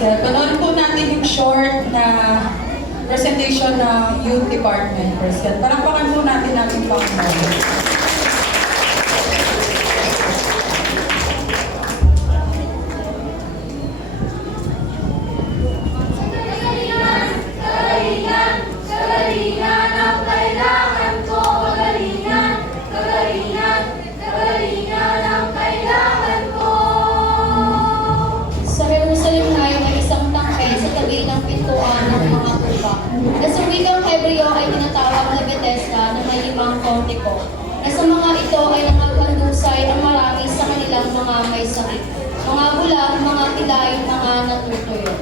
Maricel. Panoorin po natin yung short na presentation ng Youth Department, Maricel. Palakpakan po natin natin Panginoon. Sa wikang Hebreo ay tinatawag na Bethesda na may 5 portiko. Na sa mga ito ay nakakandusay ang marami sa kanilang mga may sakit, mga bulag, mga tilay, mga natutuyo.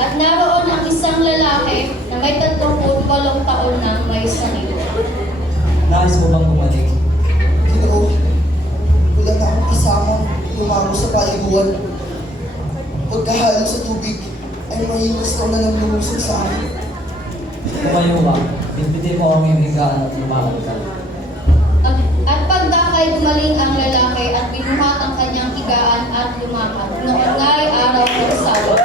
At naroon ang isang lalaki na may 38 taon nang may sakit. Nais mo bang bumalik? Ginoo, wala na akong kasama lumago sa paliguan. Pagkahalo sa tubig, ay mahiwas ka na lang lumusog sa akin. Tumayo ka. Bitbitin mo ang iyong higaan at lumakad ka. At pagdakay gumaling ang lalaki at binuhat ang kanyang higaan at lumakad. Noon nga'y araw ng Sabat.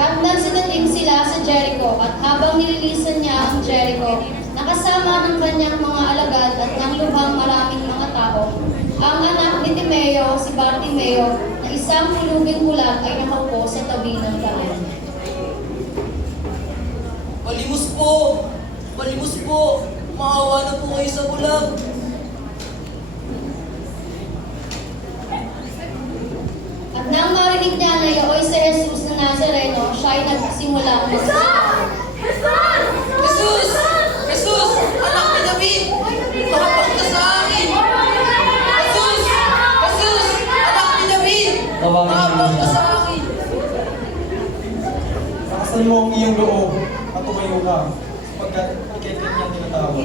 At nagsitating sila sa Jericho at habang nililisan niya ang Jericho, nakasama ng kanyang mga alagad at ng lubhang maraming mga tao, ang anak ni Timeo, si Bartimeo, na isang huluging bulag ay nakaupo sa tabi ng daan. Malimos po! Malimos po! Maawa na po kayo sa bulag! At nang marinig niya na yaoy si Jesus na Nazareno, siya ay nagsimulang magsalita. Jesus! Jesus! Anak ni David! Tumapag ka sa akin! Jesus! Jesus! Anak ni David! Tawagin mo Tumapag ka siya. sa akin! Lakasan mo ang iyong loob at tumayo ka sapagkat ikay kanyang tinatawag.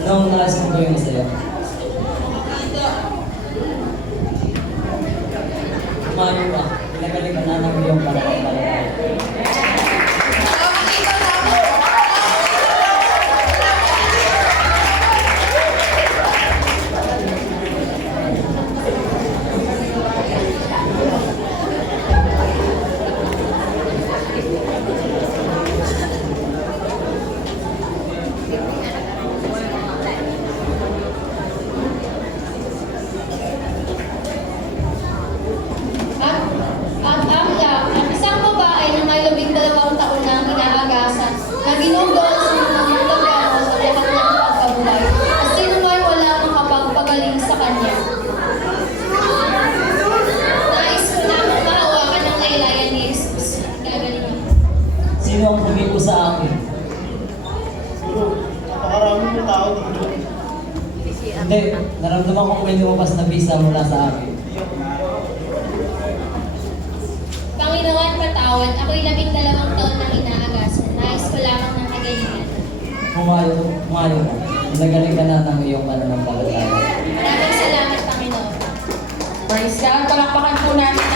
Anong nais mo gawin sa'yo? Makita! Tumayo ka. Pinagaling ka na ng iyong pananampalataya. Nakakakita na ako! At isang babae na may 12 taon nang inaagasan na ginugol sa mga Italiano sa lahat ng pagkabuhay at sino may wala makapagpagaling sa kanya. Nais ko lamang mahawakan ng laylayan ni Jesus. Gagalingan. Sino ang tumiko sa akin? Siguro, napakaraming mga tao dito. Hindi. Naramdaman ko may lumabas na bisa mula sa akin. Panginoon, patawad. Ako'y 12 taon nang inaagasan. Nais ko lamang ng kagalingan. Pumayo ka. Pinagaling ka na ng iyong pananampalataya. Maraming salamat, Panginoon. Maricel, palakpakan po natin